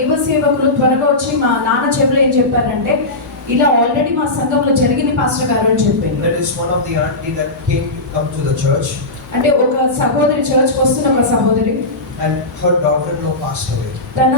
దైవ సేవకులు త్వరగా వచ్చి మా నాన్న చెవిలో ఏం చెప్పారంటే, ఇలా ఆల్రెడీ మా సంఘంలో జరిగింది పాస్టర్ గారు అని చెప్పింది. That is one of the auntie that come to the church. అంటే ఒక సహోదరి చర్చ్ వస్తున్న ఒక సహోదరి, and her daughter-in-law passed away. తన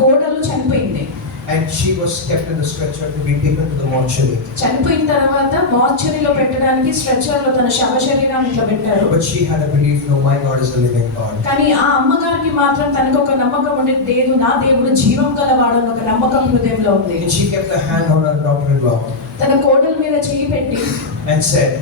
కోడలు చనిపోయింది. And she was kept in the stretcher to be taken to the mortuary. చనిపోయిన తర్వాత మార్చరీలో పెట్టడానికి స్ట్రెచర్ లో తన శవ శరీరాన్ని ఇట్లా పెట్టారు. But she had a belief, no, my God is a living God. కానీ ఆ అమ్మగారికి మాత్రం తనకు ఒక నమ్మకం ఉండేది, దేవుడు నా దేవుడు జీవం గలవాడు అని ఒక నమ్మకం హృదయంలో ఉంది. And she kept a hand on her daughter-in-law. తన కోడల మీద చెయ్యి పెట్టి and said,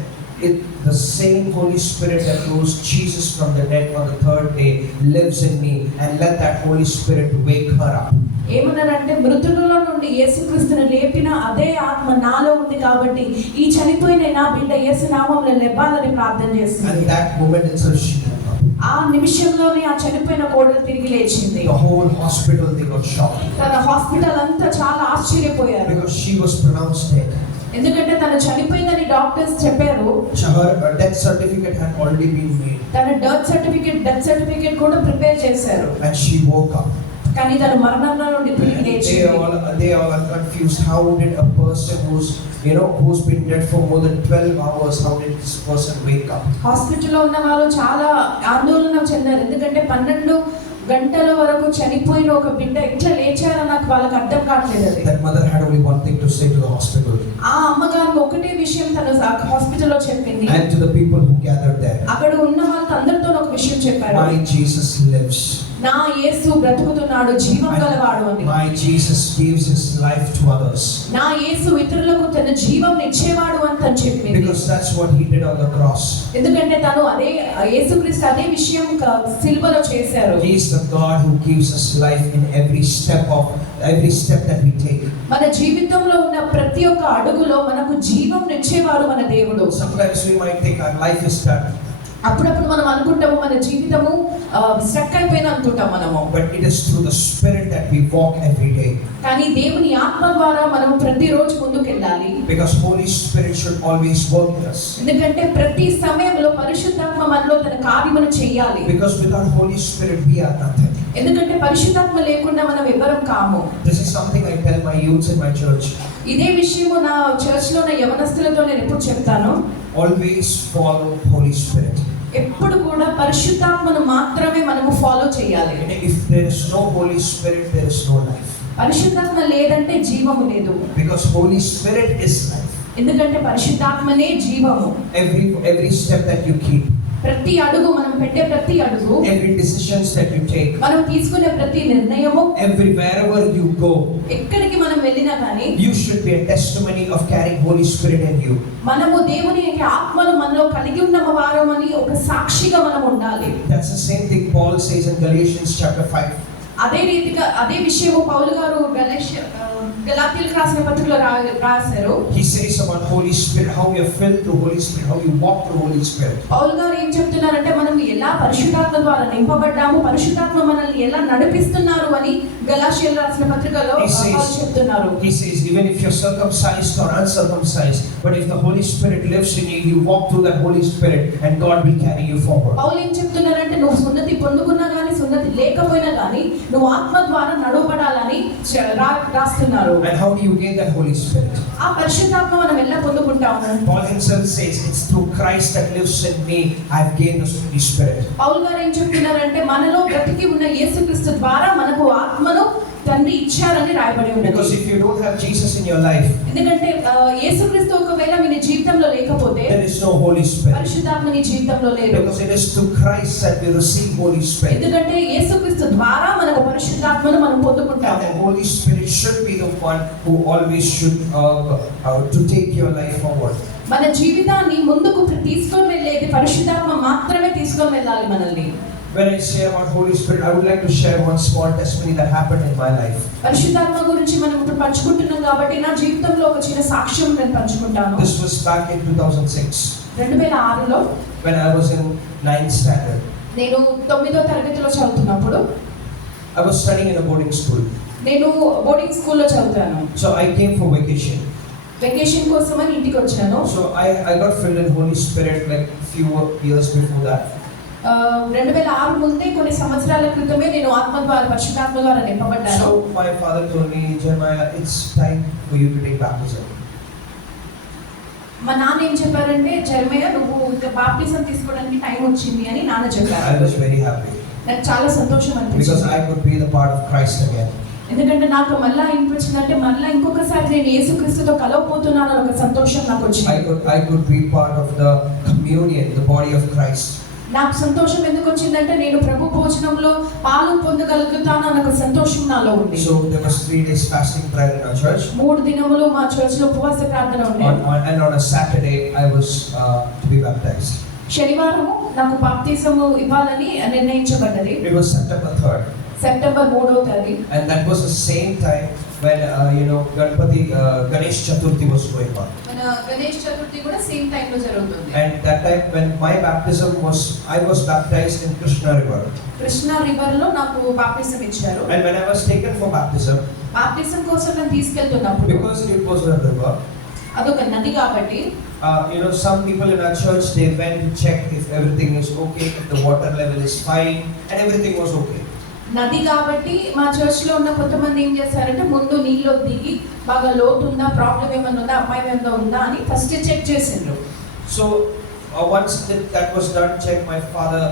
the same Holy Spirit that rose Jesus from the dead on the third day lives in me, and let that Holy Spirit wake her up. ఏమన్నారంటే, మృతులలో నుండి యేసుక్రీస్తును లేపిన అదే ఆత్మ నాలో ఉంది కాబట్టి ఈ చనిపోయిన నా బిడ్డ యేసు నామములో లేపాలని ప్రార్థన చేసింది. And that moment itself she woke up. ఆ నిమిషంలోనే ఆ చనిపోయిన కోడలు తిరిగి లేచింది. The whole hospital, they got shocked. తన హాస్పిటల్ అంతా చాలా ఆశ్చర్యపోయారు. Because she was pronounced dead. ఎందుకంటే తను చనిపోయిందని డాక్టర్స్ చెప్పారు. Her death certificate had already been made. తన డెత్ సర్టిఫికెట్ కూడా ప్రిపేర్ చేశారు. And she woke up. కానీ తను మరణంలో నుండి తిరిగి లేచింది. They all are confused. How did a person who's been dead for more than 12 hours, how did this person wake up? హాస్పిటల్లో ఉన్న వాళ్ళు చాలా ఆందోళన చెందారు. ఎందుకంటే 12 గంటల వరకు చనిపోయిన ఒక బిడ్డ ఎట్లా లేచారో నాకు వాళ్ళకి అర్థం కావట్లేదు. అది that mother had only one thing to say to the hospital. ఆ అమ్మగారికి ఒకటే విషయం తను హాస్పిటల్లో చెప్పింది. And to the people who gathered there. అక్కడ ఉన్న వాళ్ళందరితో ఒక విషయం చెప్పారు. My Jesus lives. నా యేసు బ్రతుకుతున్నాడు, జీవం గలవాడు అని. My Jesus gives his life to others. నా యేసు ఇతరులకు తన జీవం ఇచ్చేవాడు అని తను చెప్పింది. Because that's what he did on the cross. ఎందుకంటే తను అదే యేసుక్రీస్తు అదే విషయం సిలువలో చేశారు. He is the God who gives us life in every step that we take. మన జీవితంలో ఉన్న ప్రతి ఒక్క అడుగులో మనకు జీవం ఇచ్చేవాడు మన దేవుడు. Sometimes we might think our life is done. అప్పుడప్పుడు మనం అనుకుంటాము మన జీవితము స్ట్రక్ అయిపోయింది అనుకుంటాం మనము. But it is through the Spirit that we walk every day. కానీ దేవుని ఆత్మ ద్వారా మనం ప్రతిరోజు ముందుకెళ్ళాలి. Because Holy Spirit should always work in us. ఎందుకంటే ప్రతి సమయంలో పరిశుద్ధాత్మ మనలో తన కార్యమును చేయాలి. Because without Holy Spirit we are nothing. ఎందుకంటే పరిశుద్ధాత్మ లేకుండా మనం ఎవ్వరం కాము. This is something I tell my youths in my church. ఇదే విషయము నా చర్చ్ లో ఉన్న యవనస్తులతో నేను ఎప్పుడు చెప్తాను, always follow Holy Spirit. ఎప్పుడు కూడా పరిశుద్ధాత్మను మాత్రమే మనము ఫాలో చేయాలి. If there is no Holy Spirit, there is no life. పరిశుద్ధాత్మ లేదంటే జీవము లేదు. Because Holy Spirit is life. ఎందుకంటే పరిశుద్ధాత్మనే జీవము. Every step that you keep, ప్రతి అడుగు మనం పెట్టే ప్రతి అడుగు, every decisions that you take, మనం తీసుకునే ప్రతి నిర్ణయము, wherever you go, ఎక్కడికి మనం వెళ్ళినా కానీ you should be a testimony of carrying Holy Spirit in you. మనము దేవుని యొక్క ఆత్మను మనలో కలిగి ఉన్న వారమని ఒక సాక్షిగా మనం ఉండాలి. That's the same thing Paul says in Galatians chapter 5. అదే రీతిగా అదే విషయము పౌలు గారు గలాతీయులకు రాసిన పత్రికలో రాశారు. He says about Holy Spirit, how we are filled through Holy Spirit, how we walk through Holy Spirit. పౌలు గారు ఏం చెప్తున్నారంటే మనం ఎలా పరిశుద్ధాత్మ ద్వారా నింపబడ్డాము, పరిశుద్ధాత్మ మనల్ని ఎలా నడిపిస్తున్నారు అని గలాతీయులకు రాసిన పత్రికలో పౌలు చెప్తున్నారు. He says even if you're circumcised or uncircumcised, but if the Holy Spirit lives in you, you walk through that Holy Spirit and God will carry you forward. పౌలు ఏం చెప్తున్నారంటే నువ్వు సున్నతి పొందుకున్నా గానీ సున్నతి లేకపోయినా గానీ నువ్వు ఆత్మ ద్వారా నడవబడాలని రాస్తున్నారు. And how do you gain that Holy Spirit? ఆ పరిశుద్ధాత్మ మనం ఎలా పొందుకుంటాము? Paul himself says it's through Christ that lives in me I've gained the Holy Spirit. పౌలు గారు ఏం చెప్తున్నారంటే మనలో బ్రతికి ఉన్న యేసుక్రీస్తు ద్వారా మనకు ఆత్మను తండ్రి ఇచ్చారని రాయబడి ఉంది. Because if you don't have Jesus in your life, ఎందుకంటే యేసుక్రీస్తు ఒకవేళ మీ జీవితంలో లేకపోతే there is no Holy Spirit. పరిశుద్ధాత్మ నీ జీవితంలో లేదు. Because it is through Christ that we receive Holy Spirit. ఎందుకంటే యేసుక్రీస్తు ద్వారా మనకు పరిశుద్ధాత్మను మనం పొందుకుంటాము. The Holy Spirit should be the one who always should to take your life forward. మన జీవితాన్ని ముందుకు తీసుకొని వెళ్ళేది పరిశుద్ధాత్మ మాత్రమే తీసుకొని వెళ్ళాలి మనల్ని. When I say about Holy Spirit, I would like to share one small testimony that happened in my life. పరిశుద్ధాత్మ గురించి మనం ఇప్పుడు పంచుకుంటున్నాం కాబట్టి నా జీవితంలో ఒక చిన్న సాక్ష్యం నేను పంచుకుంటాను. This was back in 2006. 2006లో when I was in 9th standard. నేను 9వ తరగతిలో చదువుతున్నప్పుడు I was studying in a boarding school. నేను బోర్డింగ్ స్కూల్లో చదువుతాను. So I came for vacation. Vacation కోసమని ఇంటికి వచ్చాను. So I got filled in Holy Spirit like few years before that. 2006 ముందే కొన్ని సంవత్సరాల క్రితమే నేను ఆత్మ ద్వారా పరిశుద్ధాత్మ ద్వారా నింపబడ్డాను. So my father told me, Jeremiah, it's time for you to take baptism. మా నాన్న ఏం చెప్పారంటే, జెరమయ్య నువ్వు బాప్టిజం తీసుకోవడానికి టైం వచ్చింది అని నాన్న చెప్పారు. I was very happy నాకు చాలా సంతోషం because అనిపించింది. I could be the part of Christ again. ఎందుకంటే నాకు మళ్ళా అనిపించిందంటే మళ్ళా ఇంకొకసారి నేను యేసుక్రీస్తుతో కలవబోతున్నాను అనే ఒక సంతోషం నాకు వచ్చింది. I could be part of the communion, the body of Christ. నాకు సంతోషం ఎందుకు వచ్చిందంటే నేను ప్రభు భోజనంలో పాలు పొందగలుగుతాను అన్న ఒక సంతోషం నాలో ఉంది. So there was 3 days fasting prayer in our church. 3 దినములు మా చర్చ్ లో ఉపవాస ప్రార్థన ఉండేది. And on a Saturday I was to be baptized. శనివారము నాకు బాప్తిజము ఇవ్వాలని నిర్ణయించబడ్డది. It was September 3rd. September 3వ తేదీ. And that was the same time when Ganesh Chaturthi was going on. మన గణేష్ చతుర్థి కూడా సేమ్ టైం లో జరుగుతుంది. And that time when my baptism was, I was baptized in Krishna River. Krishna river లో నాకు బాప్తిజం ఇచ్చారు. And when I was taken for baptism, బాప్తిజం కోసం నేను తీసుకెళ్తున్నప్పుడు because it was a river, అదొక నది కాబట్టి some people in our church, they went to check if everything is okay, if the water level is fine, and everything was okay. నది కాబట్టి మా church లో ఉన్న కొంతమంది ఏం చేశారంటే ముందు నీళ్ళు దిగి బాగా లోతు ఉందా, ప్రాబ్లం ఏమైనా ఉందా, అమ్మాయి ఏమైనా ఉందా అని ఫస్ట్ చెక్ చేసిండ్రు. So once that was done, check, my father,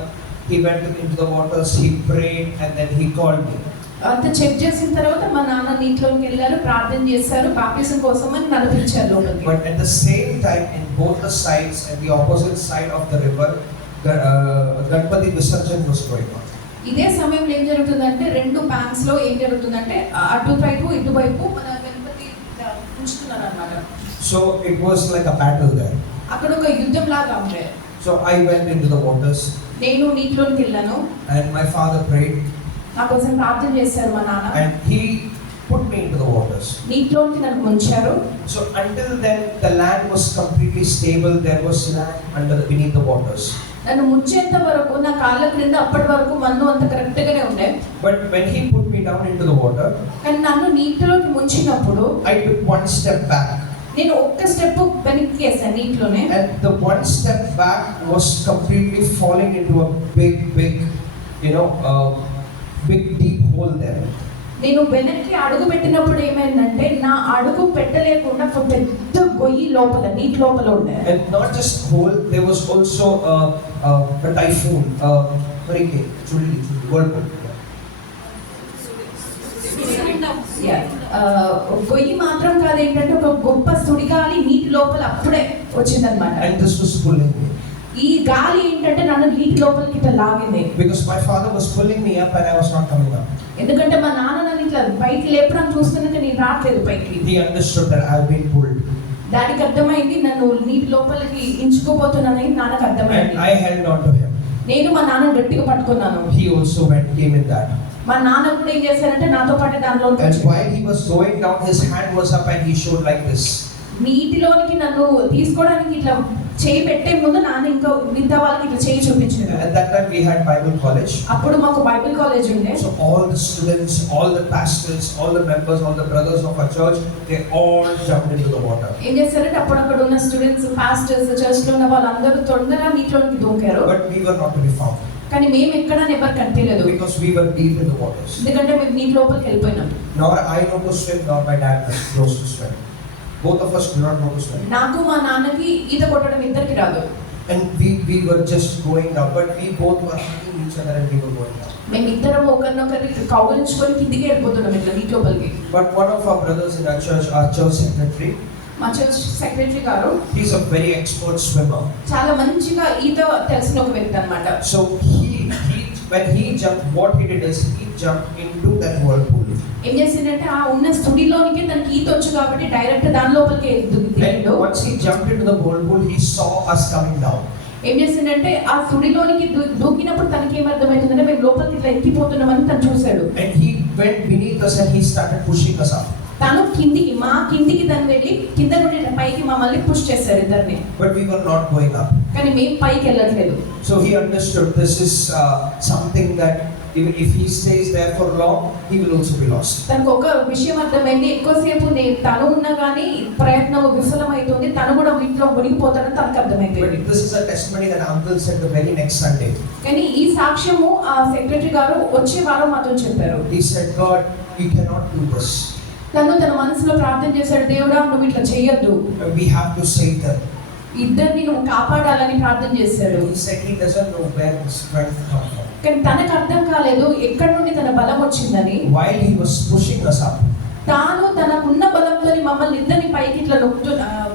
he went into the waters, he prayed, and then he called me. అంత చెక్ చేసిన తర్వాత మా నాన్న నీటిలోకి వెళ్ళారు, ప్రార్థన చేశారు, బాప్తిజం కోసం అని నన్ను పిలిచారు లోపలికి. But at the same time, in both the sides, at the opposite side of the river, Ganpati Visarjan was going on. ఇదే సమయంలో ఏం జరుగుతుందంటే 2 బ్యాంక్స్ లో ఏం జరుగుతుందంటే అటువైపు ఇటువైపు మన గణపతి ఉంచుతున్నారు అన్నమాట. So it was like a battle there. అక్కడ ఒక యుద్ధం లాగా ఉండే. So I went into the waters. నేను నీటిలోకి వెళ్ళాను. And my father prayed. నా కోసం ప్రార్థన చేశారు మా నాన్న. And he put me into the waters. నీటిలోకి నన్ను ముంచారు. So until then, the land was completely stable. There was land beneath the waters. నన్ను ముంచేంత వరకు నా కాళ్ళ క్రింద అప్పటి వరకు మన్ను అంత కరెక్ట్ గానే ఉండే. But when he put me down into the water, కానీ నన్ను నీటిలోకి ముంచినప్పుడు I took one step back. నేను ఒక్క స్టెప్ వెనక్కి వేసాను నీటిలోనే. And the one step back was completely falling into a big deep hole there. నేను వెనక్కి అడుగు పెట్టినప్పుడు ఏమైందంటే నా అడుగు పెట్టలేకుండా ఒక పెద్ద గొయ్యి లోపల నీటి లోపల ఉండే. And not just hole, there was also a typhoon, hurricane, whirlpool. గొయ్యి మాత్రం కాదు, ఏంటంటే ఒక గొప్ప సుడిగాలి నీటి లోపల అప్పుడే వచ్చిందనమాట. And this was pulling me. ఈ గాలి ఏంటంటే నన్ను నీటి లోపలికి ఇట్లా లాగింది. Because my father was pulling me up and I was not coming up. ఎందుకంటే మా నాన్న నన్ను ఇట్లా పైకి లేపడానికి చూస్తున్నట్టు నేను రావట్లేదు పైకి. He understood that I have been pulled. దానికి అర్థమైంది నన్ను నీటి లోపలికి ఇంచుకోబోతున్నానని నాన్నకు అర్థమైంది. And I held on to him. నేను మా నాన్న గట్టిగా పట్టుకున్నాను. He also came in that. మా నాన్న కూడా ఏం చేశారంటే నాతో పాటు దానిలో. And while he was going down, his hand was up and he showed like this. నీటిలోనికి నన్ను తీసుకోవడానికి ఇట్లా చేయి పెట్టే ముందు నాన్న ఇంకా మిగతా వాళ్ళకి ఇట్లా చేయి చూపించారు. At that time we had Bible college. అప్పుడు మాకు బైబిల్ కాలేజ్ ఉండే. So all the students, all the pastors, all the members, all the brothers of our church, they all jumped into the water. ఏం చేశారంటే అప్పుడు అక్కడ ఉన్న students, pastors, church లో ఉన్న వాళ్ళందరూ తొందరగా నీటిలోకి దూకారు. But we were not to be found. కానీ మేము ఎక్కడ ఎవరు కనిపించలేదు. Because we were deep in the waters. ఎందుకంటే మేము నీటి లోపలికి వెళ్ళిపోయినాం. Nor I know to swim, nor my dad knows to swim. Both of us do not know to swim. నాకు మా నాన్నకి ఈత కొట్టడం ఇద్దరికి రాదు. And we were just going down, but we both were hugging each other and we were going down. మేము ఇద్దరం ఒకరినొకరి కౌగిలించుకొని కిందికి వెళ్ళిపోతున్నాం ఇట్లా నీటి లోపలికి. But one of our brothers in our church secretary, మా చర్చ్ సెక్రటరీ గారు, he's a very expert swimmer. చాలా మంచిగా ఈత తెలిసిన ఒక వ్యక్తి అన్నమాట. So when he jumped, what he did is he jumped into that whirlpool. ఏం చేసిందంటే ఆ ఉన్న స్థుడిలోనికి తనకి ఈత వచ్చు కాబట్టి డైరెక్ట్ దాని లోపలికి దిగాడు. And once he jumped into the whirlpool, he saw us coming down. ఏం చేసిందంటే ఆ స్థుడిలోనికి దూకినప్పుడు తనకి ఏమర్థమవుతుందంటే మేము లోపలికి ఇట్లా ఎక్కిపోతున్నామని తను చూశాడు. And he went beneath us and he started pushing us up. తను మా కిందికి తను వెళ్ళి కింద నుండి పైకి మమ్మల్ని పుష్ చేశారు ఇద్దరిని. But we were not going up. కానీ మేము పైకి వెళ్ళట్లేదు. So he understood this is something that even if he stays there for long, he will also be lost. తనకు ఒక విషయం అర్థమైంది, ఎక్కువసేపు తను ఉన్నా కానీ ప్రయత్నం విఫలమవుతుంది, తను కూడా వీటిలో మునిగిపోతాడని తనకు అర్థమైంది. But this is a testimony that uncle said the very next Sunday. కానీ ఈ సాక్ష్యము ఆ సెక్రటరీ గారు వచ్చే వారం మాతో చెప్పారు. He said, God, you cannot do this. తను తన మనసులో ప్రార్థన చేశాడు, దేవుడా నువ్వు ఇట్లా చేయొద్దు, We have to save them. ఇద్దరిని నువ్వు కాపాడాలని ప్రార్థన చేశాడు. He said he doesn't know where the strength comes from. కానీ తనకు అర్థం కాలేదు ఎక్కడి నుండి తన బలం వచ్చిందని. While he was pushing us up, తాను తనకున్న బలంతో మమ్మల్ని ఇద్దరిని పైకి ఇట్లా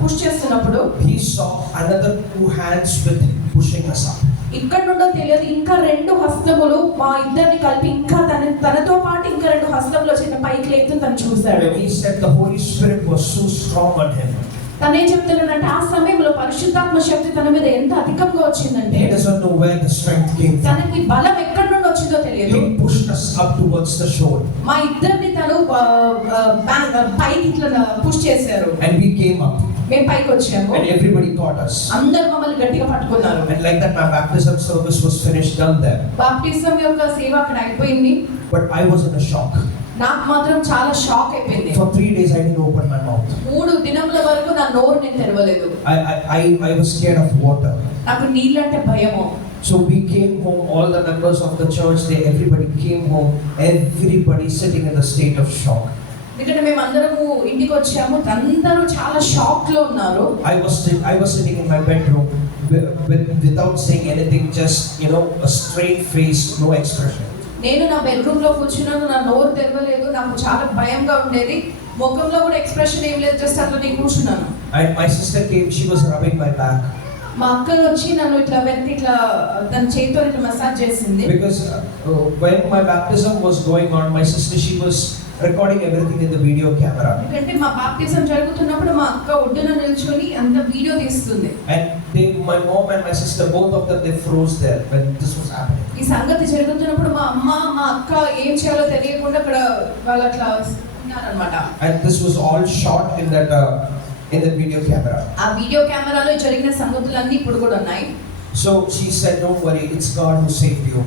పుష్ చేస్తున్నప్పుడు he saw another 2 hands with him pushing us up. ఇక్కడ నుండో తెలియదు, ఇంకా 2 హస్తములు మా ఇద్దరిని కలిపి ఇంకా తనతో పాటు ఇంకా 2 హస్తములు చిన్న పైకి లేపుతూ తను చూశాడు. He said the Holy Spirit was so strong on him. తనేం చెప్తున్నాడంటే ఆ సమయంలో పరిశుద్ధాత్మ శక్తి తన మీద ఎంత అధికంగా వచ్చిందంటే He doesn't know where the strength came from. తనకి బలం ఎక్కడి నుండి వచ్చిందో తెలియదు. He pushed us up towards the shore. మా ఇద్దరిని తను పైకి ఇట్లా పుష్ చేశారు. And we came up. మేము పైకి వచ్చాము. And everybody caught us. అందరూ మమ్మల్ని గట్టిగా పట్టుకున్నారు. And like that, my baptism service was finished, done there. Baptism యొక్క సేవ అక్కడ అయిపోయింది. But I was in a shock. నాకు మాత్రం చాలా షాక్ అయిపోయింది. For 3 days, I didn't open my mouth. 3 దినముల వరకు నా నోరు నేను తెరవలేదు. I was scared of water. నాకు నీళ్ళంటే భయము. So we came home, all the members of the church, everybody came home, everybody sitting in a state of shock. ఎందుకంటే మేము అందరము ఇంటికి వచ్చాము, అందరూ చాలా షాక్ లో ఉన్నారు. I was sitting in my bedroom without saying anything, just a straight face, no expression. నేను నా బెడ్రూమ్ లో కూర్చున్నాను, నా నోరు తెరవలేదు, నాకు చాలా భయంగా ఉండేది, ముఖంలో కూడా ఎక్స్ప్రెషన్ ఏం లేదు, జస్ట్ అట్లా నేను కూర్చున్నాను. And my sister came, she was rubbing my back. మా అక్క వచ్చి నన్ను ఇట్లా వెనక్కి ఇట్లా తన చేతితో ఇట్లా మసాజ్ చేసింది. Because when my baptism was going on, my sister, she was recording everything in the video camera. ఎందుకంటే మా బాప్టిజం జరుగుతున్నప్పుడు మా అక్క ఒడ్డున నిల్చొని అంత వీడియో తీస్తుంది. And my mom and my sister, both of them, they froze there when this was happening. ఈ సంగతి జరుగుతున్నప్పుడు మా అమ్మ మా అక్క ఏం చేయాలో తెలియకుండా అక్కడ వాళ్ళు అట్లా ఉన్నారన్నమాట. And this was all shot in that video camera. ఆ వీడియో కెమెరాలో జరిగిన సంగతులన్నీ ఇప్పుడు కూడా ఉన్నాయి. So she said, don't worry, it's God who saved you.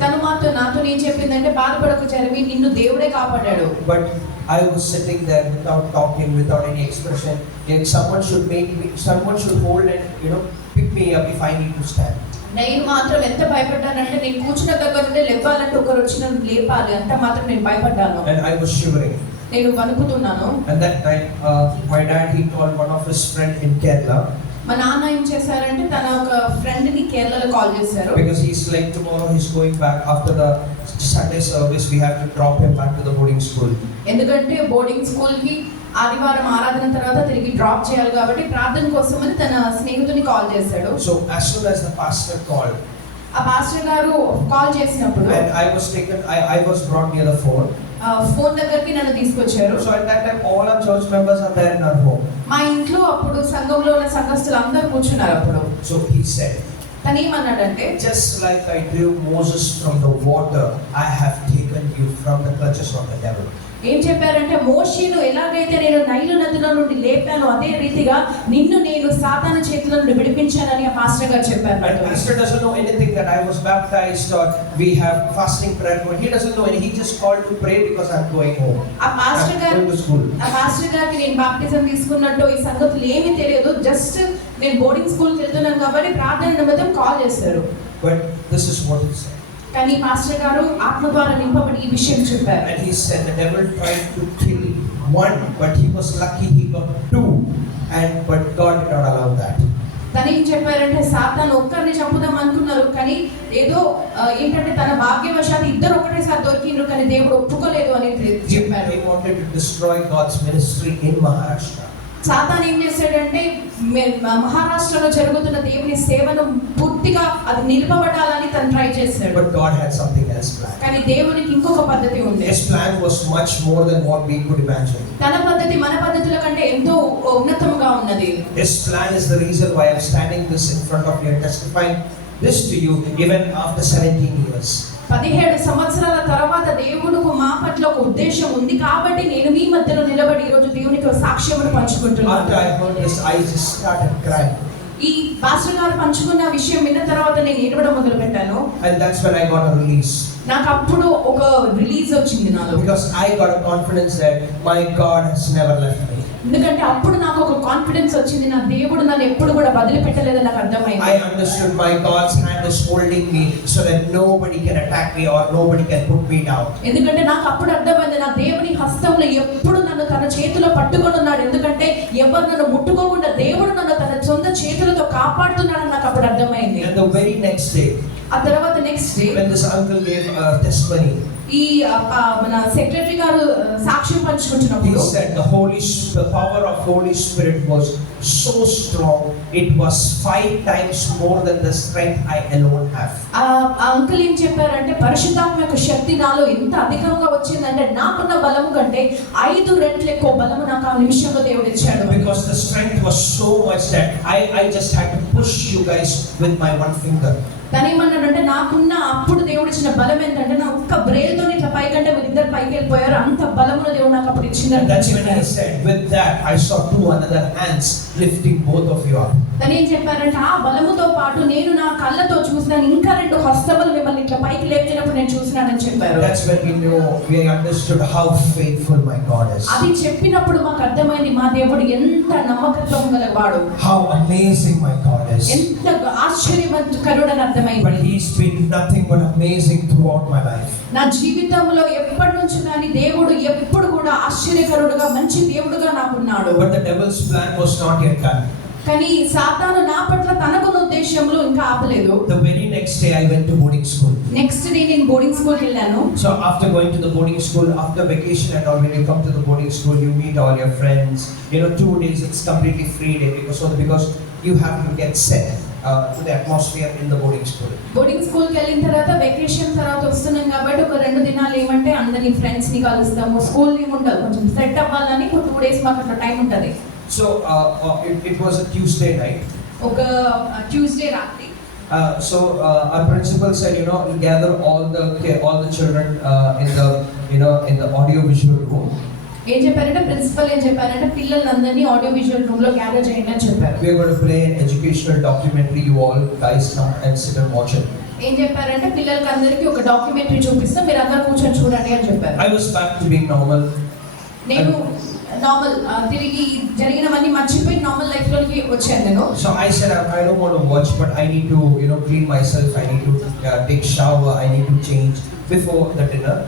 తను నాతో ఏం చెప్పిందంటే, బాధపడకు జరవి, నిన్ను దేవుడే కాపాడాడు. But I was sitting there without talking, without any expression. And someone should hold and pick me up if I need to stand. నేను మాత్రం ఎంత భయపడ్డానంటే, నేను కూర్చున్న దగ్గర నుండి లేవాలంటే ఒకరు వచ్చి నన్ను లేపాలి అంత మాత్రం నేను భయపడ్డాను. And I was shivering. నేను వణుకుతున్నాను. And that night, my dad, he called one of his friend in Kerala. మా నాన్న ఏం చేశారంటే, తన ఒక ఫ్రెండ్ ని కేరళలో కాల్ చేశారు. Because he's like, tomorrow he's going back after the Sunday service, we have to drop him back to the boarding school. ఎందుకంటే బోర్డింగ్ స్కూల్ కి ఆదివారం ఆరాధన తర్వాత తిరిగి డ్రాప్ చేయాలి కాబట్టి ప్రార్థన కోసమని తన స్నేహితుని కాల్ చేశాడు. So as soon as the pastor called, ఆ పాస్టర్ గారు కాల్ చేసినప్పుడు and I was brought near the phone. Phone దగ్గరికి నన్ను తీసుకొచ్చారు. So at that time, all our church members are there in our home. మా ఇంట్లో అప్పుడు సంఘంలో ఉన్న సంఘస్థులు అందరూ కూర్చున్నారు. అప్పుడు So he said, తను ఏమన్నాడంటే, just like I drew Moses from the water, I have taken you from the clutches of the devil. ఏం చెప్పారంటే, మోషేను ఎలాగైతే నేను నైలు నదిలో నుండి లేపాను, అదే రీతిగా నిన్ను నేను సాతాను చేతుల నుండి విడిపించానని ఆ పాస్టర్ గారు చెప్పారు. But pastor doesn't know anything that I was baptized or we have fasting prayer. He doesn't know, and he just called to pray because I'm going home. ఆ పాస్టర్ గారు I'm going to school. ఆ pastor గారికి నేను baptism తీసుకున్నట్టు ఈ సంగతులు ఏమీ తెలియదు, జస్ట్ నేను బోర్డింగ్ స్కూల్కి వెళ్తున్నాను కాబట్టి ప్రార్థన నిమిత్తం కాల్ చేశారు. But this is what he said. కానీ పాస్టర్ గారు ఆత్మ ద్వారా నింపబడి ఈ విషయం చెప్పారు. And he said the devil tried to kill one, but he was lucky he got 2, but God did not allow that. తను ఏం చెప్పారంటే, సాతాను ఒక్కరిని చంపుదాం అనుకున్నారు, కానీ ఏదో ఏంటంటే తన భాగ్యవశాత్తు ఇద్దరు ఒకటేసారి దొరికిండ్రు, కానీ దేవుడు ఒప్పుకోలేదు అని చెప్పారు. He wanted to destroy God's ministry in Maharashtra. సాతాను ఏం చేశాడంటే, మహారాష్ట్రలో జరుగుతున్న దేవుని సేవను పూర్తిగా అది నిలబడాలని తను ట్రై చేశాడు. But God had something else planned. కానీ దేవునికి ఇంకొక పద్ధతి ఉంది. His plan was much more than what we could imagine. తన పద్ధతి మన పద్ధతుల కంటే ఎంతో ఉన్నతంగా ఉన్నది. His plan is the reason why I'm standing this in front of you and testifying this to you even after 17 years. 17 సంవత్సరాల తర్వాత దేవుడుకు మా పట్ల ఒక ఉద్దేశం ఉంది కాబట్టి నేను మీ మధ్యలో నిలబడి ఈ రోజు దేవునితో సాక్ష్యమును పంచుకుంటున్నాను. After I heard this, I just started crying. ఈ పాస్టర్ గారు పంచుకున్న విషయం విన్న తర్వాత నేను ఏడవడం మొదలుపెట్టాను. And that's when I got a release. నాకు అప్పుడు ఒక రిలీజ్ వచ్చింది నాలో. Because I got a confidence that my God has never left me. ఎందుకంటే అప్పుడు నాకు ఒక కాన్ఫిడెన్స్ వచ్చింది, నా దేవుడు నన్ను ఎప్పుడు కూడా వదిలిపెట్టలేదని నాకు అర్థమైంది. I understood my God's hand is holding me so that nobody can attack me or nobody can put me down. ఎందుకంటే నాకు అప్పుడు అర్థమైంది, నా దేవుని హస్తంలో ఎప్పుడు నన్ను తన చేతిలో పట్టుకొని ఉన్నాడు. ఎందుకంటే ఎవరు నన్ను ముట్టుకోకుండా దేవుడు నన్ను తన సొంత చేతులతో కాపాడుతున్నాడని నాకు అప్పుడు అర్థమైంది. And the very next day, ఆ తర్వాత next day when this uncle gave a testimony, ఈ మన సెక్రటరీ గారు సాక్ష్యం he పంచుకుంటున్నప్పుడు said the power of Holy Spirit was so strong, it was 5 times more than the strength I alone have. ఆ uncle ఏం చెప్పారంటే పరిశుద్ధాత్మ యొక్క శక్తి నాలో ఎంత అధికంగా వచ్చిందంటే నాకున్న బలము కంటే 5 రెట్లు ఎక్కువ బలము నాకు ఆ నిమిషంలో దేవుడు ఇచ్చాడు. Because the strength was so much that I just had to push you guys with my one finger. తను ఏమన్నాడంటే నాకున్న అప్పుడు దేవుడు ఇచ్చిన బలం ఏంటంటే నా ఒక్క బ్రేల్తో ఇట్లా పైకంటే మీరు ఇద్దరు పైకి వెళ్ళిపోయారు, అంత బలమున దేవుడు నాకు అప్పుడు And that's when ఇచ్చింది. he said, with that I saw 2 other hands lifting both of you up. తను ఏం చెప్పారంటే ఆ బలముతో పాటు నేను నా కళ్ళతో చూసినాను, ఇంకా 2 హస్తములు మిమ్మల్ని ఇట్లా పైకి లేపినప్పుడు నేను చూసినానని చెప్పారు. That's when we understood how faithful my God is. అది చెప్పినప్పుడు మాకు అర్థమైంది మా దేవుడు ఎంత నమ్మకత్వం గలవాడు, How amazing my God is. ఎంత ఆశ్చర్యవంతుడని అర్థమైంది. But he's been nothing but amazing throughout my life. నా జీవితంలో ఎప్పటి నుంచి కానీ దేవుడు ఎప్పుడు కూడా ఆశ్చర్యకరుడుగా మంచి దేవుడుగా నాకున్నాడు. But the devil's plan was not yet done. కానీ సాతాను నా పట్ల తనకున్న ఉద్దేశంలో ఇంకా ఆపలేదు. The very next day I went to boarding school. Next day నేను బోర్డింగ్ స్కూల్కి వెళ్ళాను. So after going to the boarding school, after vacation and all, when you come to the boarding school, you meet all your friends. 2 days it's completely free day because you have to get set to the atmosphere in the boarding school. Boarding స్కూల్కి వెళ్ళిన తర్వాత vacation తర్వాత వస్తున్నాం కాబట్టి ఒక 2 దినాలు ఏమంటే అందరినీ ఫ్రెండ్స్ ని కలుస్తాము, స్కూల్ ఏముండదు, కొంచెం సెట్ అవ్వాలని ఒక 2 డేస్ మాకు అట్లా టైం ఉంటుంది. So it was a Tuesday night. ఒక ట్యూస్డే రాత్రి. So our principal said, gather all the children in the audio visual room. ఏం చెప్పారంటే ప్రిన్సిపల్ ఏం చెప్పారంటే పిల్లలందరినీ ఆడియో విజువల్ రూమ్ లో గ్యాదర్ చేయండి అని చెప్పారు. We are going to play an educational documentary. You all guys come and sit and watch it. ఏం చెప్పారంటే పిల్లలకి అందరికీ ఒక డాక్యుమెంటరీ చూపిస్తాం, మీరు అందరూ కూర్చొని చూడండి అని చెప్పారు. I was back to being normal. నేను నార్మల్ తిరిగి జరిగినవన్నీ మర్చిపోయి నార్మల్ లైఫ్ లోకి వచ్చాను నేను. So I said I don't want to watch, but I need to clean myself. I need to take shower. I need to change before the dinner.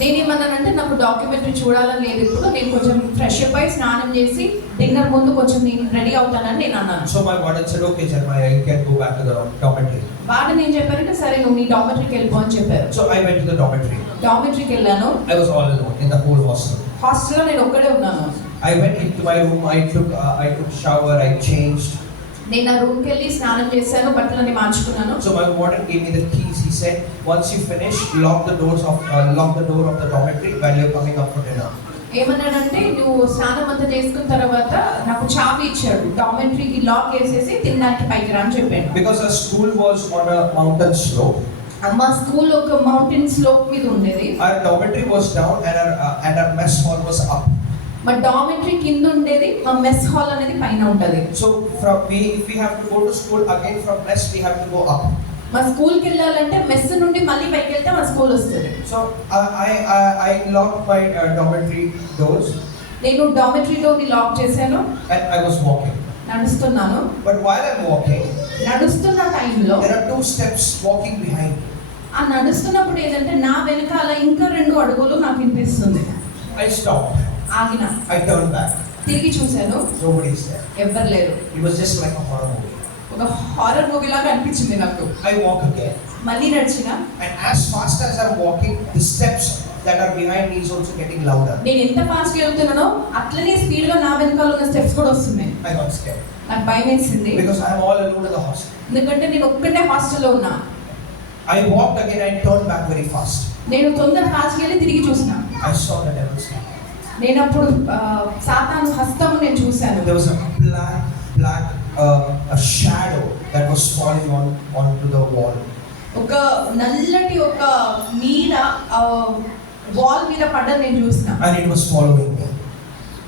నేనేమన్నానంటే నాకు documentary చూడాలని లేదు, ఇప్పుడు నేను కొంచెం ఫ్రెష్ అప్ అయి స్నానం చేసి డిన్నర్ ముందు కొంచెం నేను రెడీ అవుతానని నేను అన్నాను. So my warden said, okay, Jeremiah, you can go back to the dormitory. Warden ఏం చెప్పారంటే సరే నువ్వు నీ డార్మెటరీకి వెళ్ళిపో అని చెప్పారు. So I went to the dormitory. డార్మెటరీకి వెళ్ళాను. I was all alone in the whole hostel. హాస్టల్లో నేను ఒక్కడే ఉన్నాను. I went into my room. I took shower. I changed. నేను నా రూమ్కి వెళ్ళి స్నానం చేశాను, బట్టలన్నీ మార్చుకున్నాను. So my warden gave me the keys. He said, once you finish, lock the door of the dormitory while you're coming up for dinner. ఏమన్నాడంటే నువ్వు స్నానం అంతా చేసుకున్న తర్వాత నాకు చావి ఇచ్చాడు, డార్మెటరీకి లాక్ వేసేసి తినడానికి పైకి రా అని చెప్పాడు. Because our school was on a mountain slope. మా స్కూల్ ఒక మౌంటైన్ స్లోప్ మీద ఉండేది. Our dormitory was down and our mess hall was up. మా డార్మెటరీ కింద ఉండేది, మా మెస్ హాల్ అనేది పైన ఉంటది. So if we have to go to school again from mess, we have to go up. మా స్కూల్కి వెళ్ళాలంటే మెస్ నుండి మళ్ళీ పైకి వెళ్తే మా స్కూల్ వస్తుంది. So I locked my dormitory doors. నేను డార్మెటరీ డోర్ ని లాక్ చేశాను. And I was walking. నడుస్తున్నాను. But while I'm walking, నడుస్తున్న టైంలో there are 2 steps walking behind me. ఆ నడుస్తున్నప్పుడు ఏంటంటే నా వెనకాల ఇంకా 2 అడుగులు నాకు వినిపిస్తుంది. I stopped. ఆగిన. I turned back. తిరిగి చూశాను. Nobody is there. ఎవ్వరు లేరు. It was just like a horror movie. ఒక హారర్ మూవీ లాగా అనిపించింది నాకు. I walk again. మళ్ళీ నడిచిన. And as fast as I'm walking, the steps that are behind me is also getting louder. నేను ఎంత ఫాస్ట్ గా వెళ్తున్నానో అట్లనే స్పీడ్ గా నా వెనకాల ఉన్న స్టెప్స్ కూడా వస్తున్నాయి. I got scared. నాకు భయం వేసింది. Because I'm all alone in the hostel. ఎందుకంటే నేను ఒక్కటే హాస్టల్లో ఉన్నా. I walked again and turned back very fast. నేను తొందరగా ఫాస్ట్ వెళ్ళి తిరిగి చూసిన. I saw the devil's hand. నేను అప్పుడు సాతాను హస్తము నేను చూశాను. There was a black a shadow that was falling onto the wall. ఒక నల్లటి ఒక నీడ వాల్ మీద పడ్డది నేను చూసిన. And it was following me.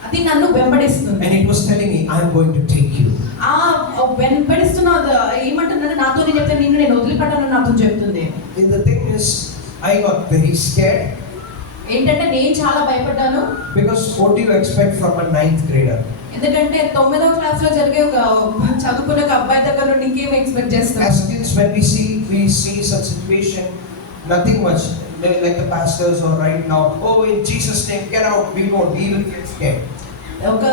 అది నన్ను వెంబడిస్తుంది. And it was telling me, I'm going to take you. ఆ వెంబడిస్తున్న ఏమంటుందంటే నాతో చెప్తే నిన్ను నేను వదిలిపెట్టాను నాతో చెప్తుంది. The thing is, I got very scared ఏంటంటే నేను చాలా భయపడ్డాను. because what do you expect from a 9th grader? ఎందుకంటే 9వ క్లాస్ లో జరిగే ఒక చదువుకునే ఒక అబ్బాయి దగ్గర నుండి ఇంకేం ఎక్స్పెక్ట్ చేస్తాం? As kids, when we see such situation, nothing much. Like the pastors or right now, oh in Jesus' name, get out. We will get scared. ఒక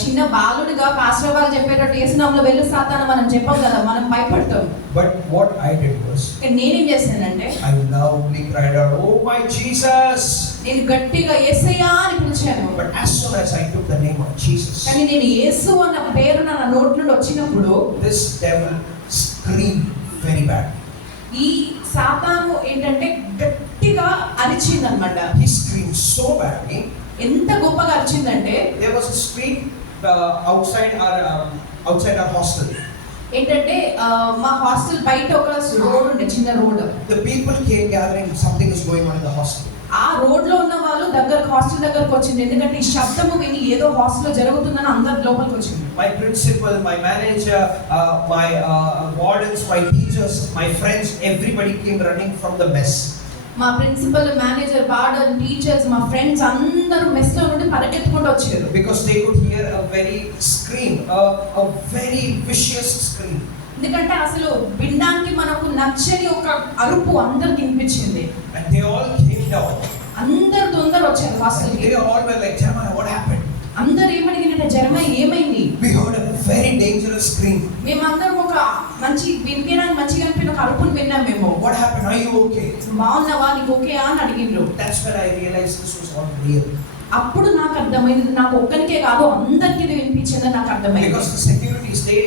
చిన్న బాలుడిగా పాస్టర్ వాళ్ళు చెప్పేటట్టు యేసునామములో వెళ్ళు సాతాను మనం చెప్పం కదా, మనం భయపడతాం. But what I did was, నేనేం చేశానంటే I loudly cried out, oh my Jesus. నేను గట్టిగా యేసయ్యా అని పిలిచాను. But as soon as I took the name of Jesus, కానీ నేను యేసు అన్న పేరు నా నోటి నుండి వచ్చినప్పుడు this devil screamed very bad. ఈ సాతాను ఏంటంటే గట్టిగా అరిచిందన్నమాట. He screamed so badly. ఎంత గొప్పగా అరిచిందంటే There was a street outside our hostel. ఏంటంటే మా హాస్టల్ బయట ఒక రోడ్ ఉండే, చిన్న road. The people came gathering, something is going on in the hostel. ఆ రోడ్ లో ఉన్న వాళ్ళు హాస్టల్ దగ్గరకు వచ్చింది. ఎందుకంటే ఈ శబ్దము విని ఏదో హాస్టల్ లో జరుగుతుందని అందరు లోపలికి వచ్చింది. My principal, my manager, my wardens, my teachers, my friends, everybody came running from the mess. మా ప్రిన్సిపల్, మేనేజర్, వార్డెన్, టీచర్స్, మా ఫ్రెండ్స్ అందరూ మెస్ లో నుండి పరిగెత్తుకుంటూ వచ్చారు. Because they could hear a very scream, a very vicious scream. ఎందుకంటే అసలు వినడానికి మనకు నచ్చని ఒక అరుపు అందరికి వినిపించింది. And they all came down. అందరూ తొందర వచ్చారు హాస్టల్ కి. They all were like, Jeremiah, what happened? అందరూ ఏమడిగినట్టే, జెరమయా ఏమైంది? We heard a very dangerous scream. మేమందరం ఒక మంచి వినిపించడానికి మంచిగా అనిపించిన ఒక అరుపుని విన్నాం మేము. What happened? Are you okay? బాగున్నావా, నీకు ఓకేయా అని అడిగిండ్రు. That's when I realized this was all real. అప్పుడు నాకు అర్థమైంది, నాకు ఒక్కరికే కాదు అందరికీ ఇది వినిపించిందని నాకు అర్థమైంది. Because the securities, they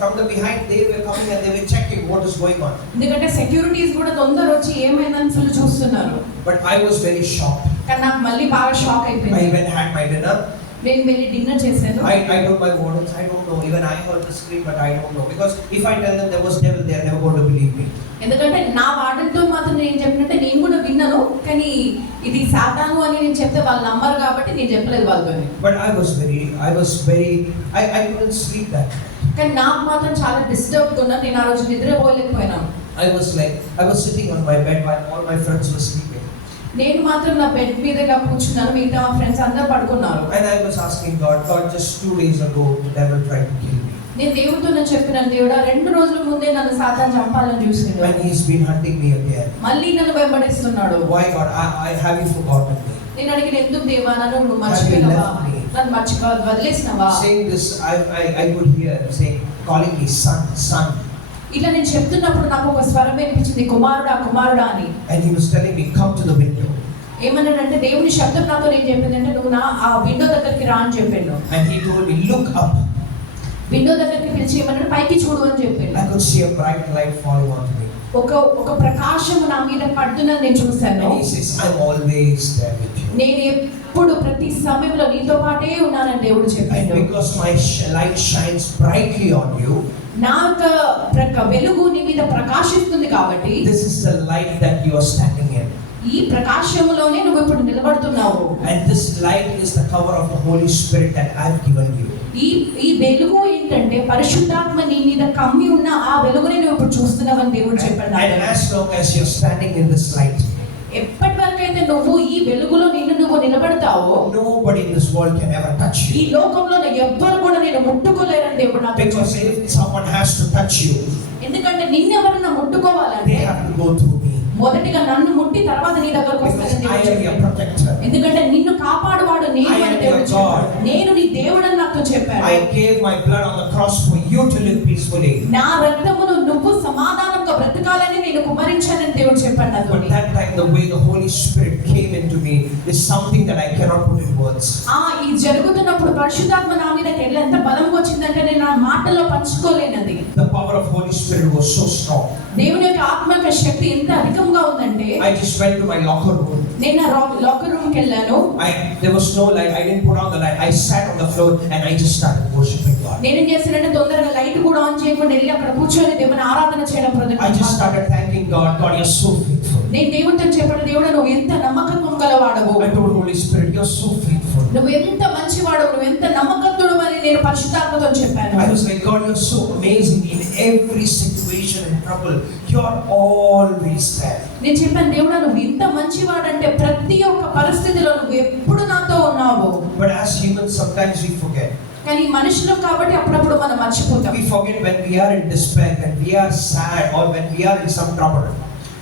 from the behind, they were coming and they were checking what is going on. ఎందుకంటే సెక్యూరిటీస్ కూడా తొందర వచ్చి ఏమైందని ఫుల్ చూస్తున్నారు. But I was very shocked. కానీ నాకు మళ్ళీ బాగా షాక్ అయిపోయింది. I even had my dinner. నేను వెళ్ళి డిన్నర్ చేశాను. I told my wardens, I don't know, even I heard the scream, but I don't know, because if I tell them there was devil, they are never going to believe me. ఎందుకంటే నా వార్డెన్తో మాత్రం నేను చెప్పినట్టే నేను కూడా విన్నాను, కానీ ఇది సాతాను అని నేను చెప్తే వాళ్ళు నమ్మరు కాబట్టి నేను చెప్పలేదు వాళ్ళతో. But I couldn't sleep that night. కానీ నాకు మాత్రం చాలా డిస్టర్బ్గా ఉన్నా, నేను ఆ రోజు నిద్రపోలేకపోయినాను. I was sitting on my bed while all my friends were sleeping. నేను మాత్రం నా బెడ్ మీదగా కూర్చున్నాను, మిగతా మా ఫ్రెండ్స్ అందరూ పడుకున్నారు. And I was asking God, just 2 days ago the devil tried to kill me. నేను దేవుడితో చెప్పినాను, దేవుడా 2 రోజుల ముందే నన్ను సాతాను చంపాలని చూసిండు. And he's been hunting me again. మళ్ళీ నన్ను వెంబడిస్తున్నాడు. Why God? I have you forgotten me? నేను అడిగిన, ఎందుకు దేవా నువ్వు మర్చిపోయావా, నన్ను వదిలేసినావా? Saying this, I could hear saying, calling me son. ఇట్లా నేను చెప్తున్నప్పుడు నాకు ఒక స్వరం వినిపించింది, కుమారుడా కుమారుడా అని. And he was telling me, come to the window. ఏమన్నాడంటే దేవుని శబ్దం నాతో ఏం చెప్పింది అంటే, నువ్వు ఆ విండో దగ్గరికి రా అని చెప్పిండు. And he told me, look up. Window దగ్గరికి పిలిచి ఏమన్నాడు, పైకి చూడు అని చెప్పిండు. I could see a bright light falling on me. ఒక ప్రకాశం నా మీద పడుతున్నది నేను చూశాను. And he says, I'm always there with you. నేను ఎప్పుడు ప్రతి సమయంలో నీతో పాటే ఉన్నానని దేవుడు చెప్పిండు. And because my light shines brightly on you, నా యొక్క వెలుగు నీ మీద ప్రకాశిస్తుంది కాబట్టి, this is the light that you are standing in. ఈ ప్రకాశములోనే నువ్వు ఇప్పుడు నిలబడుతున్నావు. And this light is the cover of the Holy Spirit that I've given you. ఈ వెలుగు ఏంటంటే పరిశుద్ధాత్మ నీ మీద కమ్మి ఉన్న ఆ వెలుగుని నువ్వు ఇప్పుడు చూస్తున్నావని దేవుడు చెప్పాడు. And as long as you're standing in this light, ఎప్పటి వరకు అయితే నువ్వు ఈ వెలుగులో నువ్వు నిలబడతావో, nobody in this world can ever touch you. ఈ లోకంలో ఎవ్వరు కూడా నేను ముట్టుకోలేరని దేవుడు నాకు Because if someone has to touch you, ఎందుకంటే నిన్నెవరన్నా ముట్టుకోవాలంటే they have to go through me. మొదటిగా నన్ను ముట్టి తర్వాత నీ దగ్గరకు వస్తానని దేవుడు Because I am your protector. ఎందుకంటే నిన్ను కాపాడువాడు నేను అని దేవుడు చెప్పాడు. నేను నీ దేవుడని నాతో చెప్పాడు. I gave my blood on the cross for you to live peacefully. నా రక్తమును నువ్వు సమాధానంగా బ్రతకాలని నేను కుమరించానని దేవుడు చెప్పాడు నాతో. But that time the way the Holy Spirit came into me is something that I cannot put in words. ఈ జరుగుతున్నప్పుడు పరిశుద్ధాత్మ నా మీద ఎంత బలంగా వచ్చిందంటే నేను నా మాటల్లో పంచుకోలేనది. The power of Holy Spirit was so strong. దేవుని యొక్క ఆత్మక శక్తి ఎంత అధికంగా ఉందంటే, I just went to my locker room. నేను లాకర్ రూమ్ కి వెళ్ళాను. There was no light. I didn't put on the light. I sat on the floor and I just started worshiping God. నేను ఏం చేశానంటే తొందరగా లైట్ కూడా on చేయకుండా వెళ్ళి అక్కడ కూర్చొని దేవుని ఆరాధన చేయడం I just started thanking God. God, you're so faithful. నేను దేవుడితో చెప్పాను, దేవుడా నువ్వు ఎంత నమ్మకత్వం గలవాడవు. I told Holy Spirit, you're so faithful. నువ్వు ఎంత మంచివాడవు, నువ్వు ఎంత నమ్మకత్తుడు అని నేను పరిశుద్ధాత్మతో చెప్పాను. I was like, God, you're so amazing in every situation and trouble. You're always there. నేను చెప్పాను, దేవుడా నువ్వు ఇంత మంచివాడంటే ప్రతి ఒక్క పరిస్థితిలో నువ్వు ఎప్పుడు నాతో ఉన్నావు. But as humans, sometimes we forget. కానీ మనుషులు కాబట్టి అప్పుడప్పుడు మనం మర్చిపోతాం. We forget when we are in despair, when we are sad, or when we are in some trouble.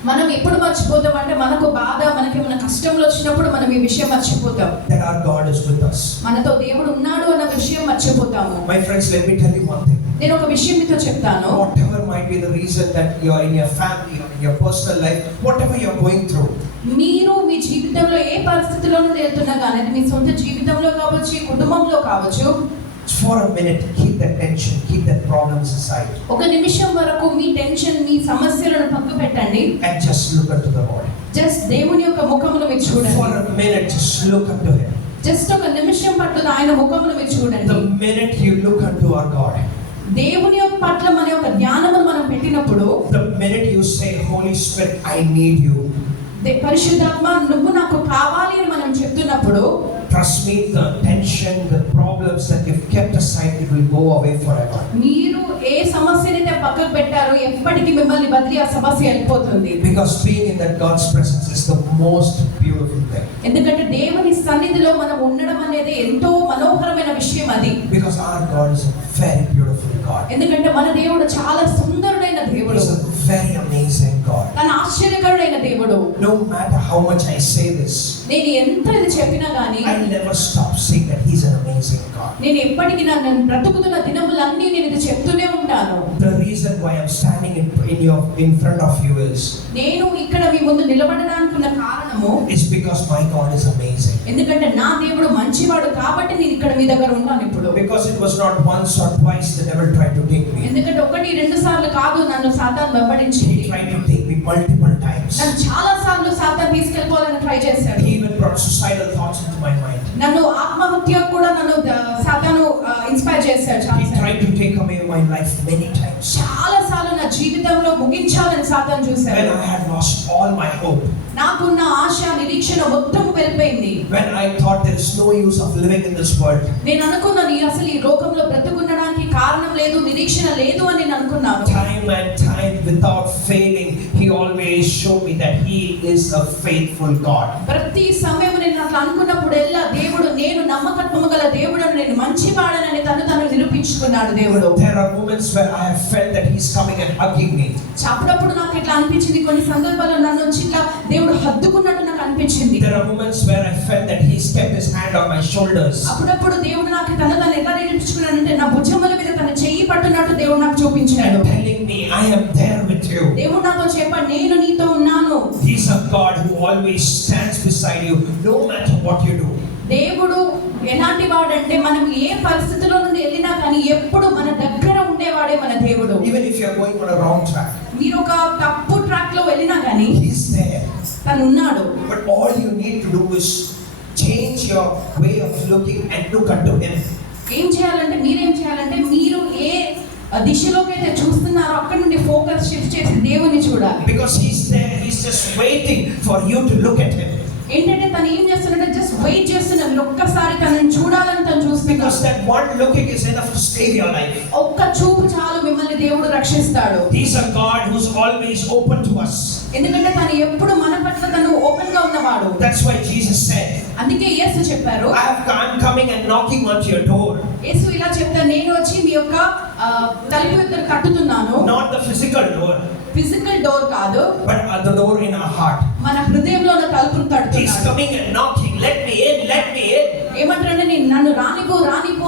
మనం ఎప్పుడు మర్చిపోతాం అంటే మనకు బాధ, మనకి మన కష్టంలో వచ్చినప్పుడు మనం ఈ విషయం మర్చిపోతాం. That our God is with us. మనతో దేవుడు ఉన్నాడు అన్న విషయం మర్చిపోతాము. My friends, let me tell you one thing. నేను ఒక విషయం మీతో చెప్తాను. Whatever might be the reason that you are in your family or in your personal life, whatever you are going through, మీరు మీ జీవితంలో ఏ పరిస్థితిలోనూ వెళ్తున్నా కానీ అది మీ సొంత జీవితంలో కావచ్చు, కుటుంబంలో కావచ్చు, for a minute, keep that tension, keep that problems aside, ఒక నిమిషం వరకు మీ టెన్షన్, మీ సమస్యలను పక్కకు పెట్టండి. and just look unto the Lord. Just దేవుని యొక్క ముఖమును మీరు For చూడండి. a minute, just look unto Him. Just ఒక నిమిషం పట్ల ఆయన ముఖమును మీరు చూడండి. The minute you look unto our God, దేవుని యొక్క పట్ల మన యొక్క ధ్యానమును మనం పెట్టినప్పుడు, the minute you say, Holy Spirit, I need you, పరిశుద్ధాత్మ నువ్వు నాకు కావాలి అని మనం చెప్తున్నప్పుడు, trust me, the tension, the problems that you've kept aside, it will go away forever. మీరు ఏ సమస్యనైతే పక్కకు పెట్టారో ఎప్పటికీ మిమ్మల్ని బదిలీ ఆ సమస్య వెళ్ళిపోతుంది. Because being in that God's presence is the most beautiful thing. ఎందుకంటే దేవుని సన్నిధిలో మనం ఉండడం అనేది ఎంతో మనోహరమైన విషయం అది. Because our God is a very beautiful God. ఎందుకంటే మన దేవుడు చాలా సుందరుడైన దేవుడు. He's a very amazing God. తన ఆశ్చర్యకరుడైన దేవుడు. No matter how much I say this, నేను ఎంత ఇది చెప్పినా గానీ I'll never stop saying that He's an amazing God. నేను ఎప్పటికీ నన్ను బ్రతుకుతున్న దినములన్నీ నేను ఇది చెప్తూనే ఉంటాను. The reason why I'm standing in front of you is నేను ఇక్కడ మీ ముందు నిలబడడానికి ఉన్న కారణము because my God is amazing. ఎందుకంటే నా దేవుడు మంచివాడు కాబట్టి నేను ఇక్కడ మీ దగ్గర ఉన్నాను ఇప్పుడు. Because it was not once or twice the devil tried to take me. ఎందుకంటే ఒకటి రెండు సార్లు కాదు నన్ను సాతాను వెంబడించింది. He tried to take me multiple times. నన్ను చాలా సార్లు సాతాను తీసుకెళ్ళిపోవాలని ట్రై చేశాడు. He even brought suicidal thoughts into my mind. నన్ను ఆత్మహత్య కూడా నన్ను సాతాను ఇన్స్పైర్ చేశాడు చాలా He సార్లు. tried to take away my life many times. చాలా సార్లు నా జీవితంలో ముగించాలని సాతాను చూశాడు. When I had lost all my hope. నాకున్న ఆశ, నిరీక్షణ మొత్తం వెళ్ళిపోయింది. When I thought there is no use of living in this world. నేను అనుకున్నాను అసలు ఈ లోకంలో బ్రతుకుండడానికి కారణం లేదు, నిరీక్షణ లేదు అని నేను అనుకున్నాను. Time and time without failing, He always showed me that He is a faithful God. ప్రతి సమయం నేను అట్లా అనుకున్నప్పుడల్లా దేవుడు నేను నమ్మకత్వము గల దేవుడని, నేను మంచివాడనని తను నిరూపించుకున్నాడు దేవుడు. There are moments where I have felt that He's coming and hugging me. అప్పుడప్పుడు నాకు ఇట్లా అనిపించింది, కొన్ని సందర్భాల్లో నన్ను వచ్చి ఇట్లా దేవుడు హత్తుకున్నట్టు నాకు అనిపించింది. There are moments where I felt that He's kept His hand on my shoulders. అప్పుడప్పుడు దేవుడు నాకు తను ఎలా నిరూపించుకున్నాడంటే నా భుజముల మీద తన చెయ్యి పట్టున్నట్టు దేవుడు నాకు చూపించాడు. And telling me, I am there with you. దేవుడు నాతో చెప్పాడు, నేను నీతో ఉన్నాను. He's a God who always stands beside you, no matter what you do. దేవుడు ఎలాంటి వాడంటే మనం ఏ పరిస్థితిలో నుండి వెళ్ళినా కానీ ఎప్పుడు మన దగ్గర ఉండేవాడే మన దేవుడు. Even if you are going on a wrong track, మీరు ఒక తప్పు ట్రాక్ లో వెళ్ళినా కానీ He's there. తను ఉన్నాడు. But all you need to do is change your way of looking and look unto Him. ఏం చేయాలంటే మీరేం చేయాలంటే మీరు ఏ దిశలోకి అయితే చూస్తున్నారో అక్కడ నుండి ఫోకస్ షిఫ్ట్ చేసి దేవుని చూడాలి. Because He's there, He's just waiting for you to look at Him. ఏంటంటే తను ఏం చేస్తున్నాడంటే జస్ట్ వెయిట్ చేస్తున్నా మీరు ఒక్కసారి తనని చూడాలని తను చూస్తున్నారు. Because that one looking is enough to save your life. ఒక్క చూపు చాలు మిమ్మల్ని దేవుడు రక్షిస్తాడు. He's a God who's always open to us. ఎందుకంటే తను ఎప్పుడు మన పట్ల తను ఓపెన్ గా ఉన్నవాడు. That's why Jesus said, అందుకే యేసు చెప్పారు, I'm coming and knocking onto your door. యేసు ఇలా చెప్తారు, నేను వచ్చి మీ యొక్క తలుపు దగ్గర తట్టుతున్నాను. Not the physical door, physical door కాదు, but the door in our heart. మన హృదయంలో ఉన్న తలుపును He's తట్టుతున్నాడు. coming and knocking, let me in, let me in. ఏమంటారంటే నన్ను రానిపో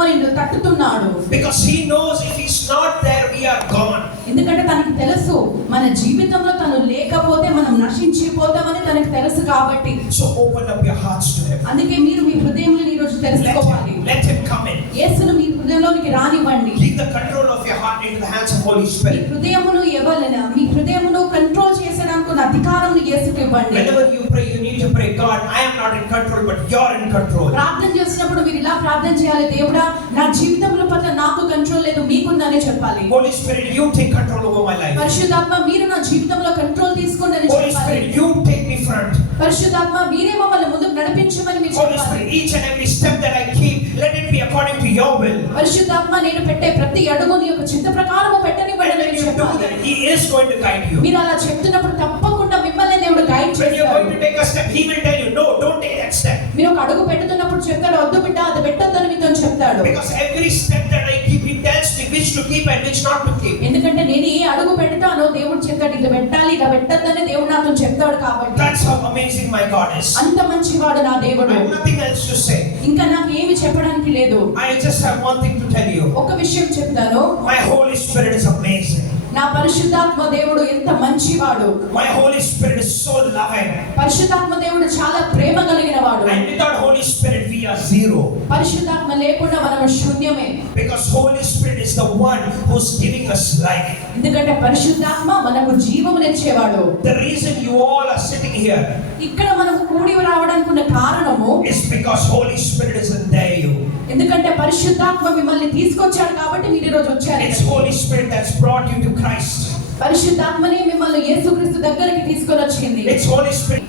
అని తట్టుతున్నాడు. Because He knows if He's not there, we are gone. ఎందుకంటే తనకి తెలుసు మన జీవితంలో తను లేకపోతే మనం నశించిపోతామని తనకి తెలుసు కాబట్టి. So open up your hearts to Him. అందుకే మీరు మీ హృదయంలో ఈ రోజు తెలుసుకోవాలి. Let Him come in. యేసును మీ హృదయంలోనికి రానివ్వండి. Leave the control of your heart into the hands of Holy me Spirit. హృదయమును ఇవ్వాలని, మీ హృదయమును కంట్రోల్ చేసేదానికి ఉన్న అధికారమును యేసుకు ఇవ్వండి. Whenever you pray, you need to pray, God, I am not in control, but you're in control. ప్రార్థన చేసినప్పుడు మీరు ఇలా ప్రార్థన చేయాలి, దేవుడా నా జీవితంలో పట్ల నాకు కంట్రోల్ లేదు, మీకుందని చెప్పాలి. Holy Spirit, you take control over my life. పరిశుద్ధాత్మ మీరు నా జీవితంలో కంట్రోల్ తీసుకోండి అని Holy చెప్పాలి. Spirit, you take me front. పరిశుద్ధాత్మ మీరే మమ్మల్ని ముందుకు నడిపించమని మీరు Holy చెప్పాలి. Spirit, each and every step that I keep, let it be according to your will. పరిశుద్ధాత్మ నేను పెట్టే ప్రతి అడుగు నీ యొక్క చిత్త ప్రకారము పెట్టనివ్వండి And when అని you do చెప్పాలి. that, He is going to guide you. మీరు అలా చెప్తున్నప్పుడు తప్పకుండా మిమ్మల్ని దేవుడు గైడ్ When you're going చేస్తాడు. to take a step, He will tell you, no, don't take that step. మీరు ఒక అడుగు పెడుతున్నప్పుడు చెప్తాడు, వద్దు బిడ్డ అది పెట్టొద్దని మీతో చెప్తాడు. Because every step that I keep, He tells me which to keep and which not to keep. ఎందుకంటే నేను ఏ అడుగు పెడతానో దేవుడు చెప్తాడు, ఇలా పెట్టాలి ఇలా పెట్టొద్దని దేవుడు నాతో చెప్తాడు కాబట్టి. That's how amazing my God is. అంత మంచివాడు నా I దేవుడు. have nothing else to say. ఇంకా నాకు ఏమి చెప్పడానికి లేదు. I just have one thing to tell you. ఒక విషయం చెప్తాను, My Holy Spirit is amazing. నా పరిశుద్ధాత్మ దేవుడు ఎంత మంచివాడు. My Holy Spirit is so loving. పరిశుద్ధాత్మ దేవుడు చాలా ప్రేమ కలిగిన వాడు. And without Holy Spirit, we are zero. పరిశుద్ధాత్మ లేకుండా మనం శూన్యమే. Because Holy Spirit is the one who's giving us life. ఎందుకంటే పరిశుద్ధాత్మ మనకు జీవమునిచ్చేవాడు. The reason you all are sitting here ఇక్కడ మనకు కూడి రావడానికి ఉన్న కారణము is because Holy Spirit is in you. ఎందుకంటే పరిశుద్ధాత్మ మిమ్మల్ని తీసుకొచ్చాడు కాబట్టి మీరు ఈ రోజు వచ్చారు. It's Holy Spirit that's brought you to Christ. పరిశుద్ధాత్మనే మిమ్మల్ని యేసుక్రీస్తు దగ్గరికి తీసుకొని వచ్చింది. It's Holy Spirit